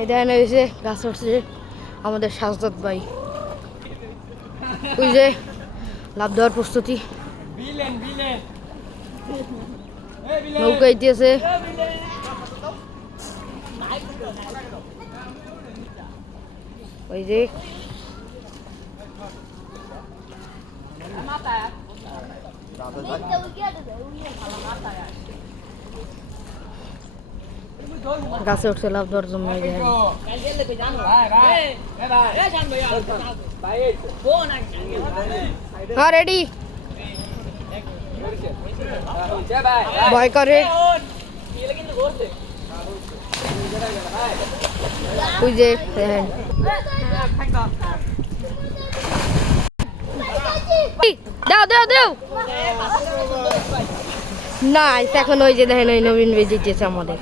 এই দেখেন হয়েছে গাছ উঠছে আমাদের সাজদত ভাই। ওই যে লাভ দেওয়ার প্রস্তুতি, নৌকা ইতিহাসে ওই যে গাছে উঠছে লাভ দেওয়ার জন্য। হ্যাঁ রেডি, ভয় করে ওই যে দেখেন দাও দাও দাও না এখন ওই যে দেখেন ওই নবীন বেজেছে আমাদের।